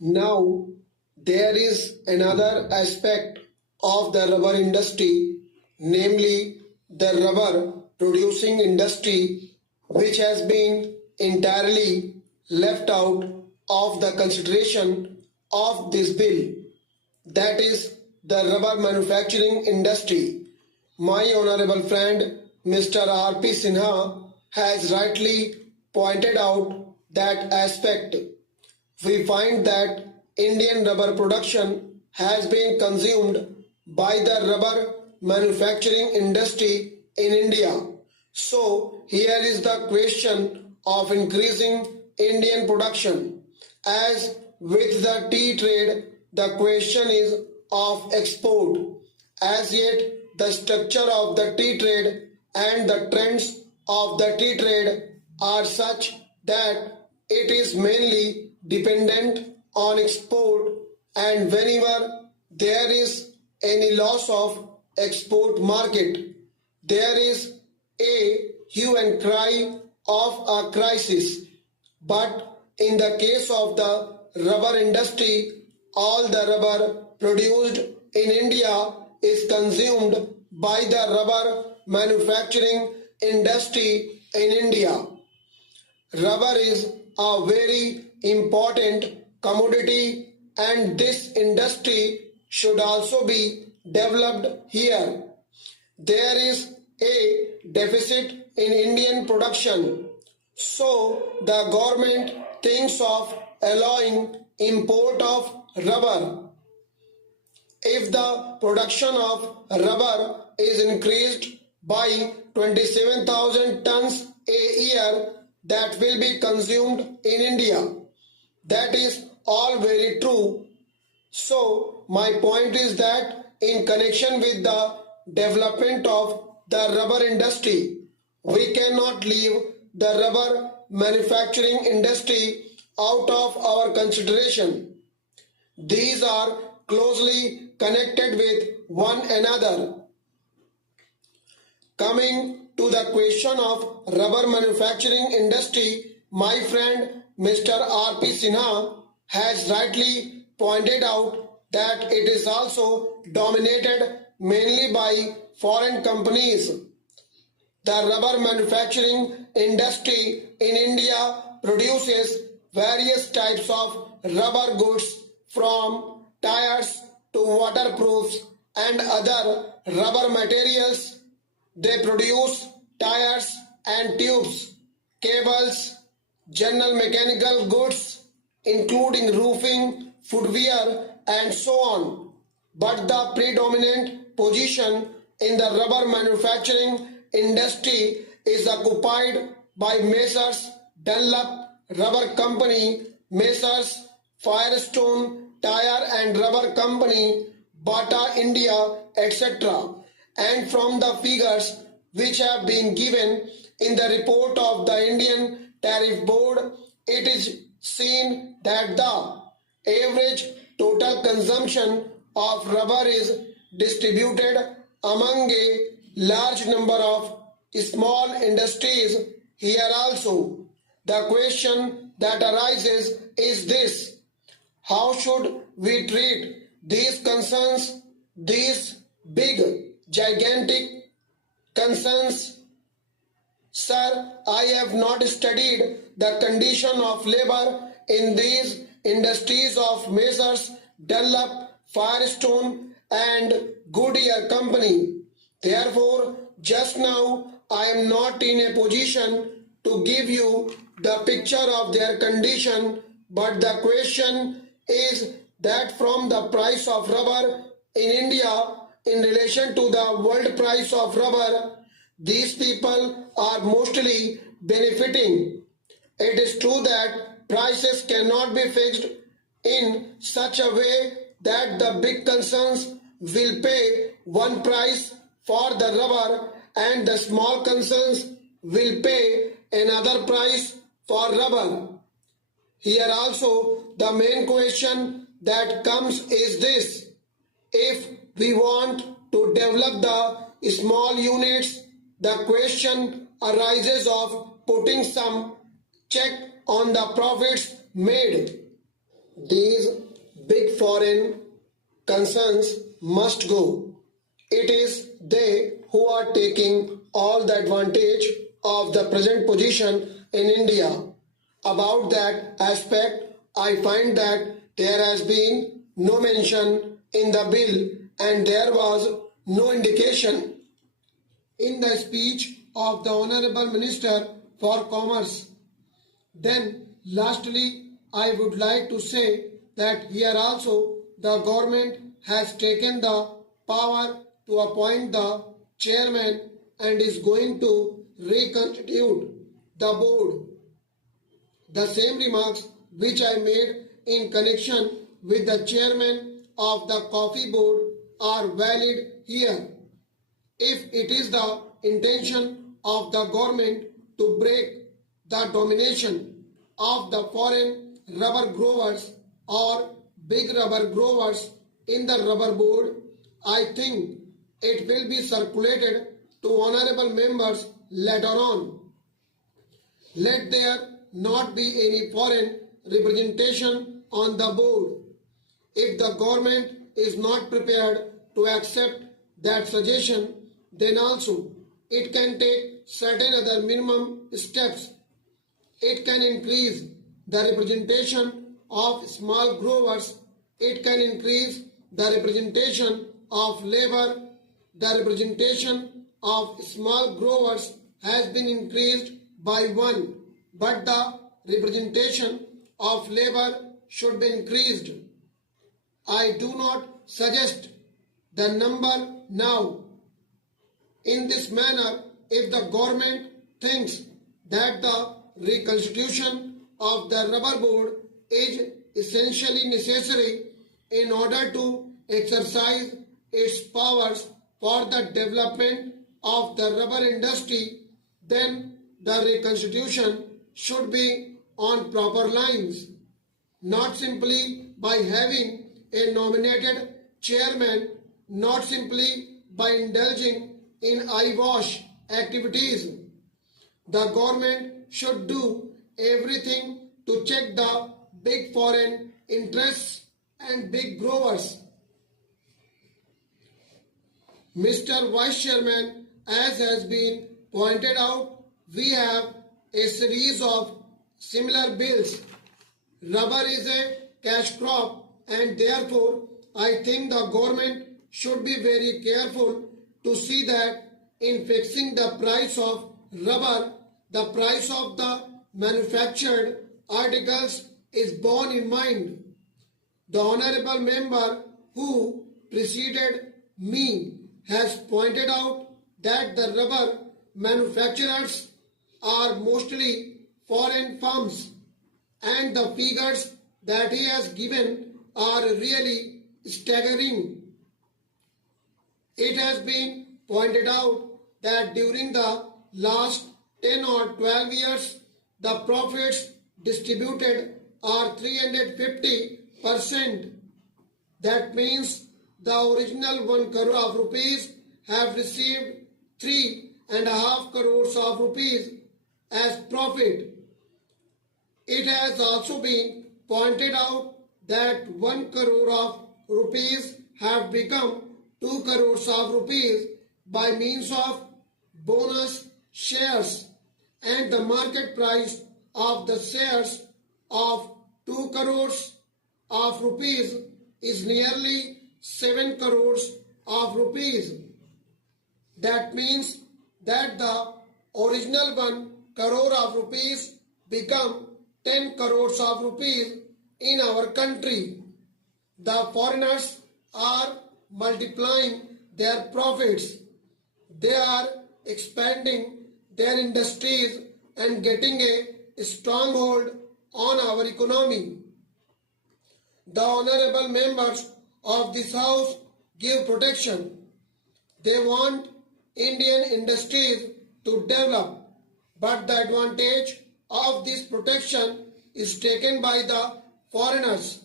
Now, there is another aspect of the rubber industry, namely the rubber producing industry, which has been entirely left out of the consideration of this bill. That is the rubber manufacturing industry. My honorable friend Mr. R.P. Sinha has rightly pointed out that aspect. We find that Indian rubber production has been consumed by the rubber manufacturing industry in India. So, here is the question of increasing Indian production. As with the tea trade, the question is of export. As yet, the structure of the tea trade and the trends of the tea trade are such that it is mainly dependent on export, and whenever there is any loss of export market, there is a hue and cry of a crisis. But in the case of the rubber industry, all the rubber produced in India is consumed by the rubber manufacturing industry in India. Rubber is a very important commodity, and this industry should also be developed here. There is a deficit in Indian production, so the government thinks of allowing import of rubber. If the production of rubber is increased by 27,000 tons a year, that will be consumed in India. That is all very true. So, my point is that in connection with the development of the rubber industry, we cannot leave the rubber manufacturing industry out of our consideration. These are closely connected with one another. Coming to the question of rubber manufacturing industry, my friend Mr. R.P. Sinha has rightly pointed out that it is also dominated mainly by foreign companies. The rubber manufacturing industry in India produces various types of rubber goods from tires to waterproofs and other rubber materials. They produce tires and tubes, cables, general mechanical goods, including roofing, footwear, and so on. But the predominant position in the rubber manufacturing industry is occupied by Messrs. Dunlop Rubber Company, Messrs. Firestone Tire and Rubber Company, Bata India, etc. And from the figures which have been given in the report of the Indian Tariff Board, it is seen that the average total consumption of rubber is distributed among a large number of small industries here also. The question that arises is this: how should we treat these concerns, these big, gigantic concerns? Sir, I have not studied the condition of labor in these industries of Messrs. Dunlop, Firestone and Goodyear Company. Therefore, just now I am not in a position to give you the picture of their condition, but the question is that from the price of rubber in India in relation to the world price of rubber, these people are mostly benefiting. It is true that prices cannot be fixed in such a way that the big concerns will pay one price for the rubber and the small concerns will pay another price for rubber. Here also the main question that comes is this: if we want to develop the small units, the question arises of putting some check on the profits made. These big foreign concerns must go. It is they who are taking all the advantage of the present position in India. About that aspect, I find that there has been no mention in the bill and there was no indication in the speech of the Honorable Minister for Commerce. Then, lastly, I would like to say that here also the government has taken the power to appoint the chairman and is going to reconstitute the board. The same remarks which I made in connection with the chairman of the coffee board are valid here. If it is the intention of the government to break the domination of the foreign rubber growers or big rubber growers in the rubber board, I think it will be circulated to honorable members later on. Let there not be any foreign representation on the board. If the government is not prepared to accept that suggestion, then also it can take certain other minimum steps. It can increase the representation of small growers. It can increase the representation of labor. The representation of small growers has been increased by 1, but the representation of labor should be increased. I do not suggest the number now. In this manner, if the government thinks that the reconstitution of the rubber board is essentially necessary in order to exercise its powers for the development of the rubber industry, then the reconstitution should be on proper lines, not simply by having a nominated chairman, not simply by indulging in eyewash activities. The government should do everything to check the big foreign interests and big growers. Mr. Vice Chairman, as has been pointed out, we have a series of similar bills. Rubber is a cash crop and therefore I think the government should be very careful to see that in fixing the price of rubber, the price of the manufactured articles is borne in mind. The honorable member who preceded me has pointed out that the rubber manufacturers are mostly foreign firms and the figures that he has given are really staggering. It has been pointed out that during the last 10 or 12 years, the profits distributed are 350%. That means the original 1 crore of rupees have received 3.5 crores of rupees as profit. It has also been pointed out that 1 crore of rupees have become 2 crores of rupees by means of bonus shares, and the market price of the shares of 2 crores of rupees is nearly 7 crores of rupees. That means that the original 1 crore of rupees become 10 crores of rupees in our country. The foreigners are multiplying their profits. They are expanding their industries and getting a stronghold on our economy. The honorable members of this house give protection. They want Indian industries to develop, but the advantage of this protection is taken by the foreigners.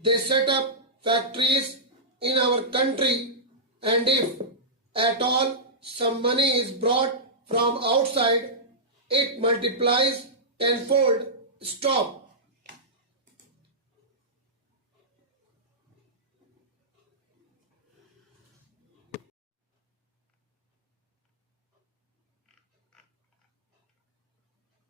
They set up factories in our country, and if at all some money is brought from outside, it multiplies tenfold. Stop.